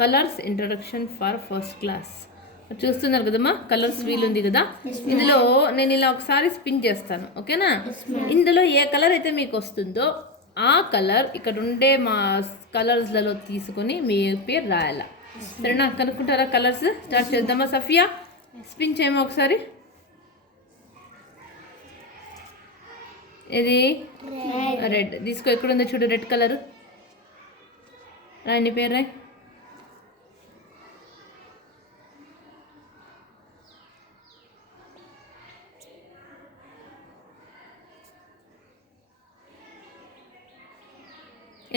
Colours introduction for first class. చూస్తున్నారు కదమ్మా, colours wheel ఉంది కదా. ఇందులో నేను ఇలా ఒకసారి స్పిన్ చేస్తాను, ఓకేనా. ఇందులో ఏ కలర్ అయితే మీకు వస్తుందో ఆ కలర్ ఇక్కడ ఉండే మా కలర్స్లలో తీసుకొని మీ పేరు రాయాల. సరేనా, కనుక్కుంటారా? కలర్స్ స్టార్ట్ చేద్దామా? సఫియా స్పిన్ చేయమా ఒకసారి. ఇది రెడ్ తీసుకో. ఎక్కడుందో చూడు రెడ్ కలర్. రాయండి పేరు రాయి.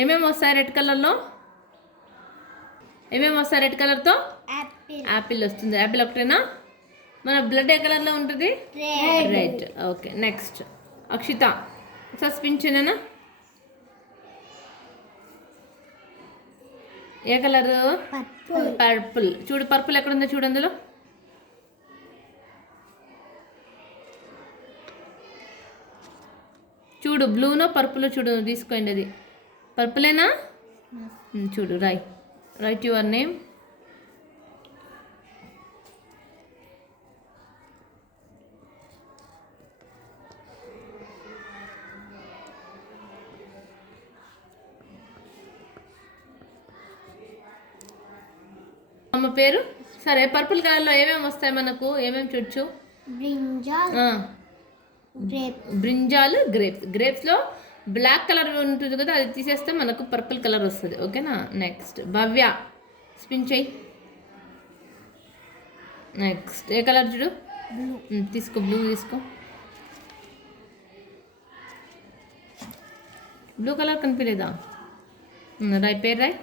ఏమేమి వస్తాయి రెడ్ కలర్లో? ఏమేమి వస్తాయి రెడ్ కలర్తో? యాపిల్ వస్తుంది. యాపిల్ ఒకటేనా? మన బ్లడ్ ఏ కలర్లో ఉంటుంది? రెడ్. ఓకే, నెక్స్ట్ అక్షిత సస్పెన్షనేనా? ఏ కలర్? పర్పుల్. చూడు పర్పుల్ ఎక్కడుందో చూడు అందులో. చూడు బ్లూనో పర్పుల్ చూడు తీసుకోండి. అది పర్పులేనా? చూడు రైట్ యువర్ నేమ్. అమ్మ పేరు. సరే, పర్పుల్ కలర్లో ఏమేమి వస్తాయి మనకు? ఏమేమి చూడొచ్చు? బ్రింజాల్, గ్రేప్స్లో బ్లాక్ కలర్ ఉంటుంది కదా, అది తీసేస్తే మనకు పర్పుల్ కలర్ వస్తుంది, ఓకేనా. నెక్స్ట్ భవ్య స్పిన్ చేయి. నెక్స్ట్ ఏ కలర్ చూడు? తీసుకో, బ్లూ తీసుకో. బ్లూ కలర్ కనిపించలేదా? రాయ్ పేరు రాయ్.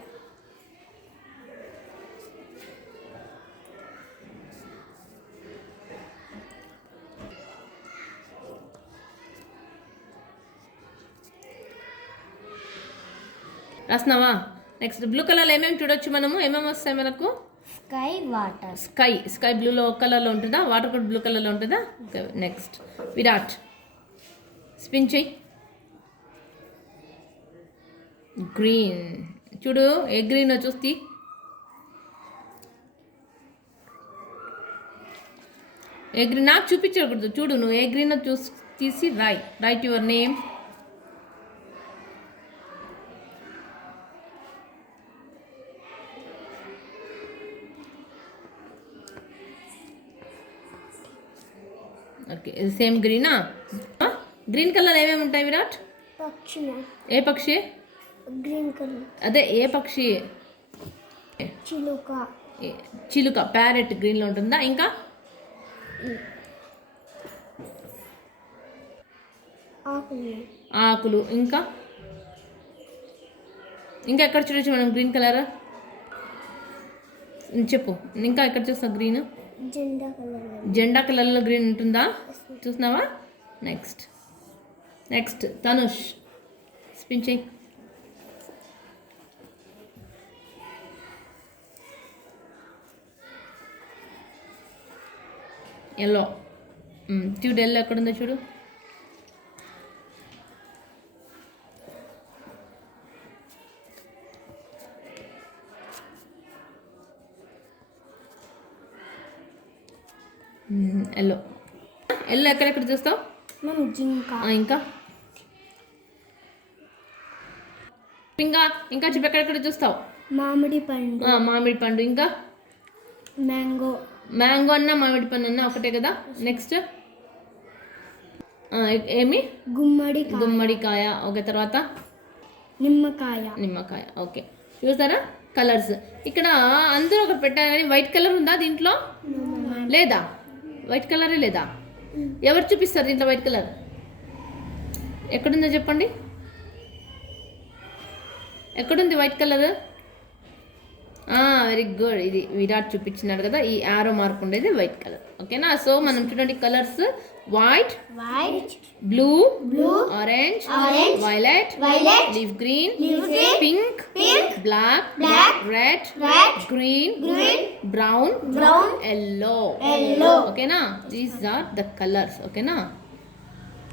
రాసినావా? నెక్స్ట్ బ్లూ కలర్లో ఏమేమి చూడొచ్చు మనము? ఏమేమి వస్తాయి మనకు? Sky, water. స్కై బ్లూలో కలర్లో ఉంటుందా? వాటర్ కూడా బ్లూ కలర్లో ఉంటుందా? ఓకే, నెక్స్ట్ విరాట్ స్పిన్ చెయ్యి. గ్రీన్ చూడు, ఏ గ్రీన్ చూస్తే. ఏ గ్రీన్ నాకు చూపించకూడదు, చూడు నువ్వు ఏ గ్రీన్ చూసి తీసి write your name. Okay, same గ్రీనా? గ్రీన్ కలర్ ఏమేమి ఉంటాయి విరాట్? ఏ పక్షి? Green colour. అదే ఏ పక్షి? చిలుక, ప్యారెట్ గ్రీన్లో ఉంటుందా? ఇంకా ఆకులు. ఇంకా ఎక్కడ చూడొచ్చు మనం గ్రీన్ కలర్? చెప్పు. ఇంకా ఎక్కడ చూస్తావు గ్రీన్? జెండా కలర్లో గ్రీన్ ఉంటుందా? చూస్తున్నావా? నెక్స్ట్ తనుష్ స్పిన్ చేయి. ఎల్లో. చూడు ఎల్లో ఎక్కడుందో చూడు. ఎల్లో ఎక్కడెక్కడ చూస్తావు? ఇంకా చెప్పు, ఎక్కడెక్కడ చూస్తావు? మామిడి పండు. ఇంకా మ్యాంగో అన్నా మామిడి పండు అన్నా ఒకటే కదా. నెక్స్ట్ ఏమి? గుమ్మడికాయ. ఓకే, తర్వాత నిమ్మకాయ. ఓకే, చూస్తారా కలర్స్? ఇక్కడ అందరూ ఒకటి పెట్టారు కానీ వైట్ కలర్ ఉందా దీంట్లో? లేదా? వైట్ కలరే లేదా? ఎవరు చూపిస్తారు దీంట్లో వైట్ కలర్? ఎక్కడుందో చెప్పండి. ఎక్కడుంది వైట్ కలర్? Very good. ఇది విరాట్ చూపించినాడు కదా, ఈ ఆరో మార్క్ ఉండేది వైట్ కలర్, ఓకేనా. సో మనం చూడండి colours: white, blue, orange, violet, leaf green, pink, black, red, green, brown, yellow, ఓకేనా. దీస్ ఆర్ ద కలర్స్, ఓకేనా.